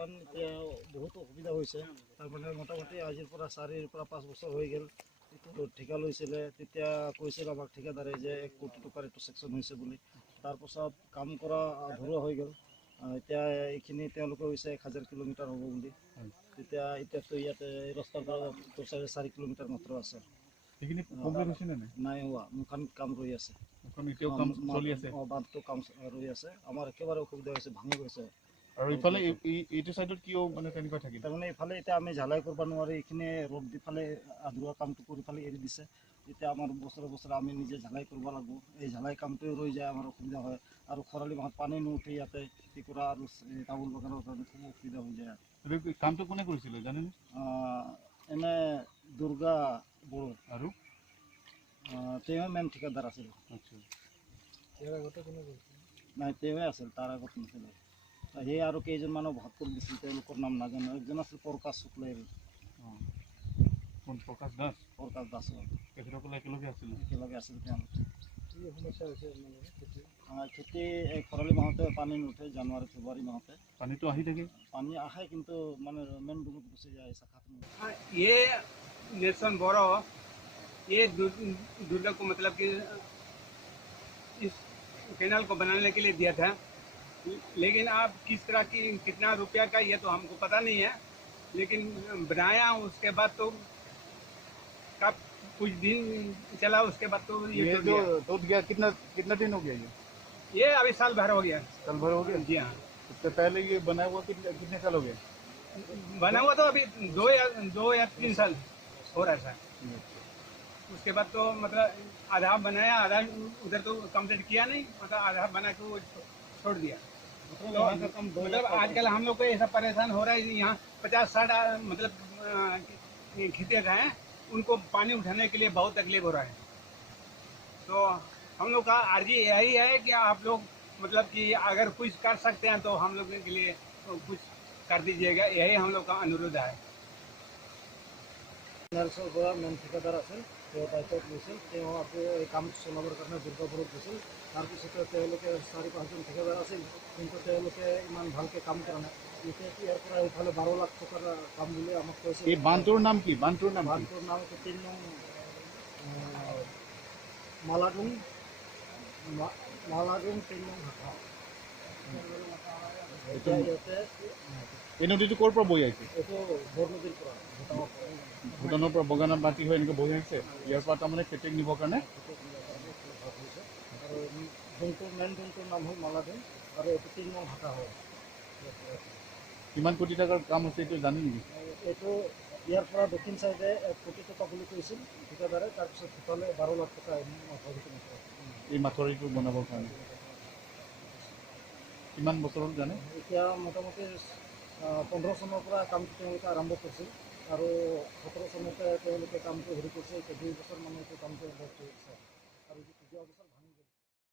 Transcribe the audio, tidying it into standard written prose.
বৰ্তমান এতিয়া বহুত অসুবিধা হৈছে। তাৰমানে মোটামুটি আজিৰ পৰা 4 পৰা 5 বছৰ হৈ গ'ল। এইটো ঠিকা লৈছিলে, তেতিয়া কৈছিল আমাক ঠিকাদাৰে যে 1 কোটি টকাৰ এইটো ছেকশ্যন হৈছে বুলি। তাৰপাছত কাম কৰা আধৰুৱা হৈ গ'ল। এতিয়া এইখিনি তেওঁলোকে হৈছে 1000 কিলোমিটাৰ হ'ব বুলি। এতিয়াতো ইয়াতে ৰাস্তাৰ পৰা 4.5 কিলোমিটাৰ মাত্ৰ আছে। সেইখিনি কমপ্লিট হৈছে নে নাই হোৱা, মুখান কাম ৰৈ আছে। এতিয়াও কাম চলি আছে। বান্ধটো কাম ৰৈ আছে। আমাৰ একেবাৰে অসুবিধা হৈছে, ভাঙি গৈছে। আৰু ইফালে এইটো চাইডত কিয় মানে তেনেকুৱা থাকিল? তাৰমানে ইফালে এতিয়া আমি ঝালাই কৰিব নোৱাৰি, এইখিনি ৰ'দ দি ফালে আধৰুৱা কামটো কৰি ফালে এৰি দিছে। এতিয়া আমাৰ বছৰে বছৰে আমি নিজে ঝালাই কৰিব লাগিব। এই ঝালাই কামটোৱে ৰৈ যায়, আমাৰ অসুবিধা হয়। আৰু খৰালি মাহত পানী নুঠে ইয়াতে, খেতি কৰা আৰু তামোল বাগানৰ কাৰণে খুব অসুবিধা হৈ যায়। কামটো কোনে কৰিছিলে জানেনে? এনে দুৰ্গা বড়ো আৰু তেওঁ মেইন ঠিকাদাৰ আছিল। নাই, তেওঁৱে আছিল, তাৰ আগত নাছিলে। সেই আৰু কেইজনমানক ভাগ কৰি দিছিল, তেওঁলোকৰ নাম নাজানো। একজন আছিল প্ৰকাশ শুক্লাই। প্ৰকাশ দাস। প্ৰকাশ দাস তেখেতসকলে একেলগে আছিল তেওঁলোকে। কি সমস্যা হৈছে খেতি? এই খৰালি মাহতে পানী নুঠে, জানুৱাৰী ফেব্ৰুৱাৰী মাহতে পানীটো আহি থাকে। পানী আহে, কিন্তু মানে মেইন ডুবুত গুচি যায়। ये नेल्सन बोरो ये दुर्गा को मतलब कि इस कैनाल को बनाने के लिए दिया था, लेकिन आप किस तरह की कितना रुपया का ये तो हमको पता नहीं है, लेकिन बनाया उसके बाद तो कब कुछ दिन चला, उसके बाद तो ये जो टूट गया। कितना दिन हो गया ये अभी साल भर हो गया। साल भर हो गया? जी हाँ। उससे पहले ये बना हुआ कितने साल हो गए? बना हुआ तो अभी 2 या 3 साल हो रहा था। उसके बाद तो मतलब आधा बनाया, आधा उधर तो कंप्लीट किया नहीं, मतलब आधा बना के वो छोड़ दिया। तो मतलब आजकल हम लोग को ऐसा परेशान हो रहा है, यहाँ 50-60 मतलब खेतियाँ हैं, उनको पानी उठाने के लिए बहुत तकलीफ हो रहा है। तो हम लोग का अर्जी यही है कि आप लोग मतलब कि अगर कुछ कर सकते हैं तो हम लोग के लिए कुछ कर दीजिएगा, यही हम लोग का अनुरोध है। নেলছৰ পৰা মেইন ঠিকাদাৰ আছিল, তেওঁ দায়িত্বত লৈছিল। তেওঁ আকৌ এই কাম চলাবৰ কাৰণে দুৰ্গাপুৰত গৈছিল। তাৰপিছতে তেওঁলোকে 4-5জন ঠিকাদাৰ আছিল, কিন্তু তেওঁলোকে ইমান ভালকৈ কাম কৰা নাই। এতিয়া ইয়াৰ পৰা এইফালে 12 লাখ টকাৰ কাম বুলি আমাক কৈছে। এই বান্ধটোৰ নাম কি? বান্ধটোৰ নাম হৈছে 3 নং মালাডুং 3 নং ঘাটা। এতিয়া ইয়াতে এই নদীটো ক'ৰ পৰা বৈ আহিছে? এইটো বৰ নদীৰ পৰা, ভূটানৰ পৰা বগানা মাটি হৈ এনেকৈ বৈ আহিছে। ইয়াৰ পৰা তাৰমানে খেতিক নিবৰ কাৰণে আৰু যোনটোৰ নাম হ'ল মালাডুং, আৰু এইটো 3 নং ঘাটা হয়। কিমান কোটি টকাৰ কাম হৈছে এইটো জানে নেকি? এইটো ইয়াৰ পৰা দক্ষিণ চাইডে 1 কোটি টকা বুলি কৈছিল ঠিকাদাৰে। তাৰপিছত সিফালে 12 লাখ টকা এই মাথৰিটো বনাবৰ কাৰণে। কিমান বছৰ হ'ল জানে? এতিয়া মোটামুটি 15 চনৰ পৰা কামটো তেওঁলোকে আৰম্ভ কৰিছিল, আৰু 17 চনতে তেওঁলোকে কামটো হেৰি কৰিছে। এতিয়া 2 বছৰ মানে এইটো কামটো কৰিছে, আৰু যোৱা বছৰ